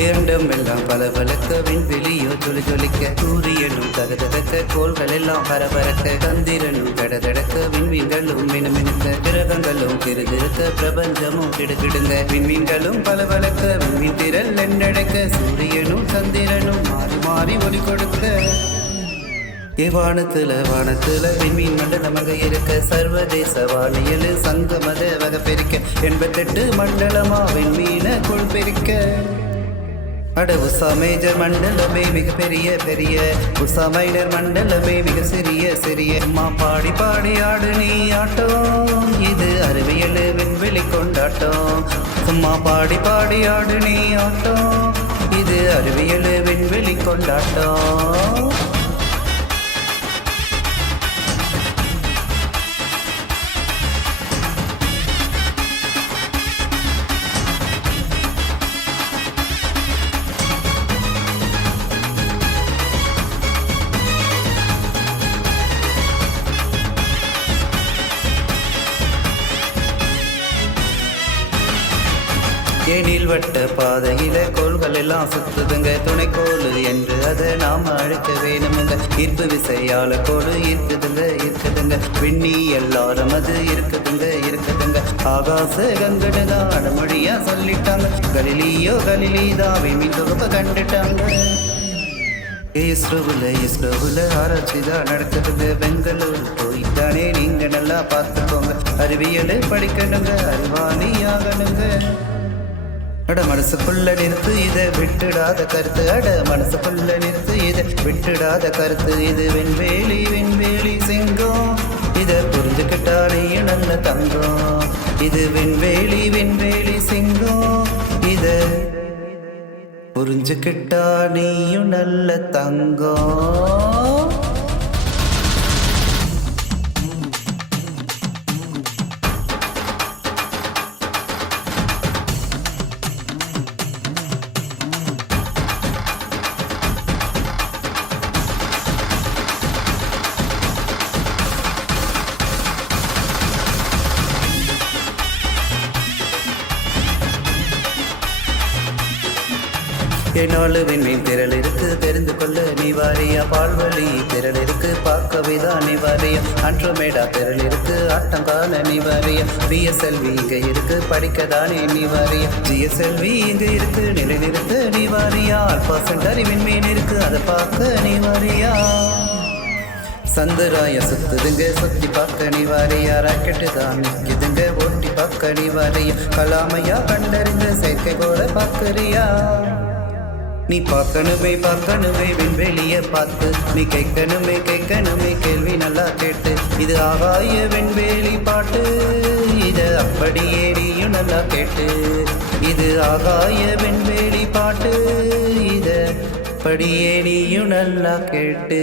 ஏண்டம் எல்லாம் பலபலக்க விண்வெளியோ ஜொலி ஜொலிக்க சூரியனும் தகதக்க கோள்கள் எல்லாம் பரபரக்க சந்திரனும் தடதடக்க விண்மீன்களும் மினுமினுக்க கிரகங்களும் திருதிருக்க பிரபஞ்சமும் கிடுகிடுங்க விண்மீன்களும் பலபலக்க விண்மீன் திரள் எண்ணடக்க சூரியனும் சந்திரனும் மாறி மாறி ஒளி கொடுக்க வானத்துல விண்மீன் மண்டலமாக இருக்க சர்வதேச வானியல் சங்கமத வகப்பெருக்க 88 மண்டலமா விண்மீன குள் பெருக்க அட உஷா மேஜர் மண்டலமே மிக பெரிய பெரிய உஷா மைனர் மண்டலமே மிக சிறிய சிறிய அம்மா பாடி பாடி ஆடு நீ ஆட்டம் இது அறிவியல் விண்வெளி கொண்டாட்டம் சும்மா பாடி பாடி ஆடு நீ ஆட்டம் இது அறிவியல் விண்வெளி கொண்டாட்டம் ஏனில் வட்ட பாதையில கோள்கள் எல்லாம் சுத்துதுங்க துணைக்கோள் என்று அதை நாம அழைக்க வேணுமுங்க ஈர்ப்பு விசையால கோடு இருக்குதுங்க விண்ணி எல்லாரும் அது இருக்குதுங்க ஆகாச கங்கடுதான் அடமொழியா சொல்லிட்டாங்க கலிலிதான் விண்மீன் தொகுப்பை கண்டுட்டாங்க இஸ்ரோவில் ஆராய்ச்சி தான் நடக்குதுங்க பெங்களூர் போய்த்தானே நீங்க நல்லா பார்த்துக்கோங்க அறிவியல் படிக்கணுங்க அறிவாளி ஆகணுங்க அட மனசுக்குள்ள நிறுத்து இதை விட்டுடாத கருத்து அட மனசுக்குள்ள நிறுத்து இதை விட்டுடாத கருத்து இது விண்வெளி சிங்கம் இதை புரிஞ்சுக்கிட்டா நீயும் நல்ல தங்கம் இது விண்வெளி சிங்கம் இதை புரிஞ்சுக்கிட்டா நீயும் நல்ல தங்கம் என்னோடு விண்மீன் திரள் இருக்கு தெரிந்து கொள்ள நீ வாரியா பால்வழி திரள் இருக்கு பார்க்கவேதான் நீ வாரியா அன்றுமேடா திரள் இருக்கு ஆட்டம் காண நீ வாரியா பிஎஸ்எல்வி இங்க இருக்கு படிக்கதானே நீ வாரியா ஜிஎஸ்எல்வி இங்க இருக்கு நிலைநிறுத்த நீ வாரியா ஆல்பா சென்டரி விண்மீன் இருக்கு அதை பார்க்க நீ வாரியா சந்திராய சுத்துதுங்க சுத்தி பார்க்க நீ வாரியா ராக்கெட்டு தான் நிற்குதுங்க ஓட்டி பார்க்க நீ வாரியா கலாமையா கண்டறிந்த செயற்கை கோளை பார்க்கறியா நீ பார்க்கணுமே விண்வெளிய பார்த்து நீ கேட்கணுமே கேள்வி நல்லா கேட்டு இது ஆகாய விண்வெளி பாட்டு இத அப்படியே நீயும் நல்லா கேட்டு இது ஆகாய விண்வெளி பாட்டு இத அப்படியே நீயும் நல்லா கேட்டு